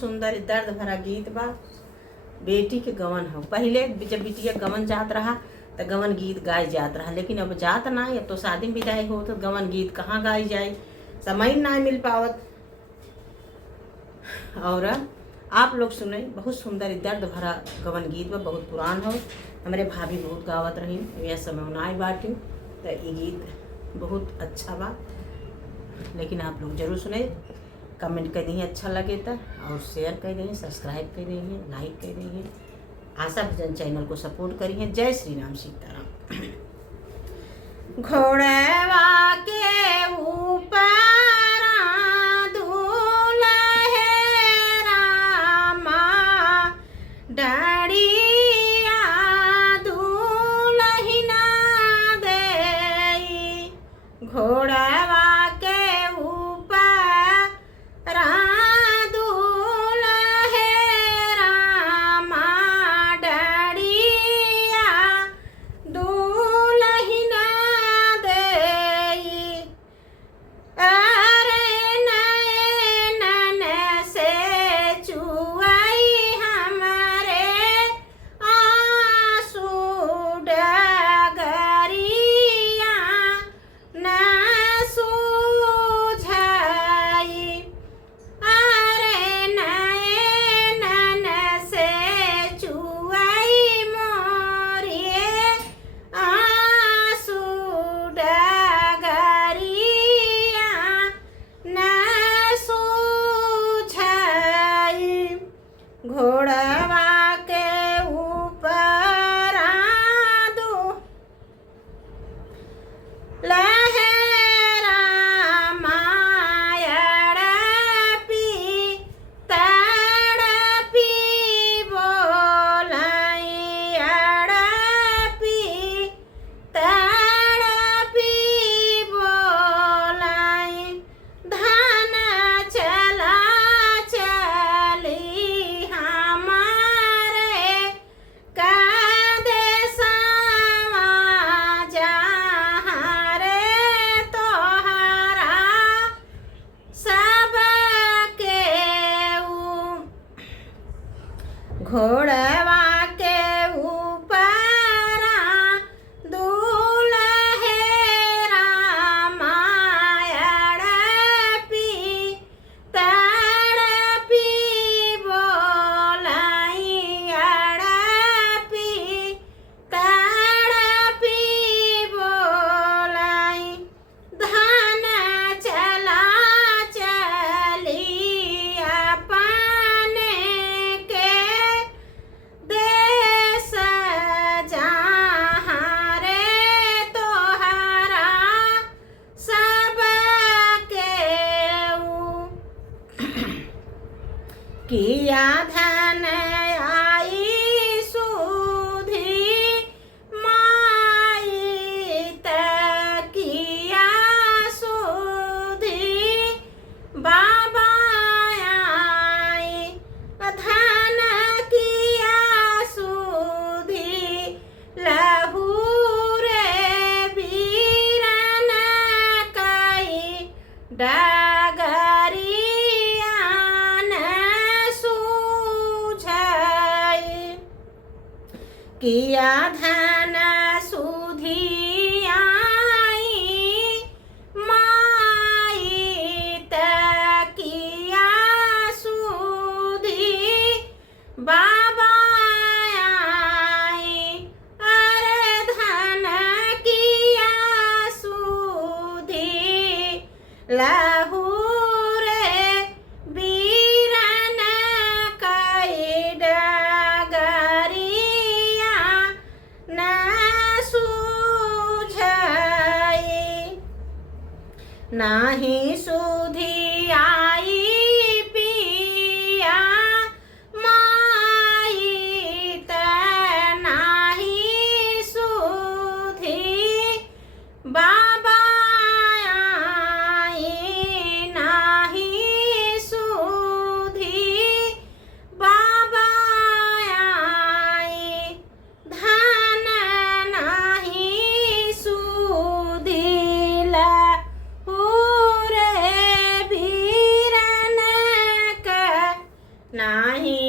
सुंदर दर्द भरा गीत बा। बेटी के गवन हो। पहले जब बिटिया गवन जात रहा तो गवन गीत गाए जात रहा, लेकिन अब जात ना। अब तो शादी विदाई हो तो गवन गीत कहाँ गाई जाए, समय ना मिल पावत। और आप लोग सुने, बहुत सुंदर दर्द भरा गवन गीत बा, बहुत पुरान हो। हमारे भाभी बहुत गावत रही, यह समय ना बाटी। तो ये गीत बहुत अच्छा बा, लेकिन आप लोग जरूर सुने। कमेंट कर दीजिए अच्छा लगे तो, और शेयर कर दीजिए, सब्सक्राइब कर दीजिए, लाइक कर दीजिए। आशा भजन चैनल को सपोर्ट करिए। जय श्री राम सीताराम। घोड़वा के ऊपर दूल्हे रामा, डाड़िया दूल्हिना देई। घोड़वा के घोड़वा के ऊपर लहरा मायड़पी तड़पी बोलाई, अड़पी तड़पी बोलाई। धन चला चली घोड़वा के ऊपर दूल्हे रामा, अड़पी तड़पी बोलाई, अड़पी तड़पी बोलाई। धन चला चली अपने के देश जहाँ रे तोहरा सबके किया धन आई सुधी माई तकिया सुधी बाबा आई। धन किया सुधी लहू रे वीरन कई, डगरियान सूझई। किया धन सुधी आई माई तकिया सुधी बाबा आई। अरे धन किया सुधी लहू रे वीरन कई, डगरिया न सूझई। नाही सुधी आई पिया माई त नाही सुधी बाबा आई, नाही सुधी बाबा आई। धन नाही सुधी लहू रे नाही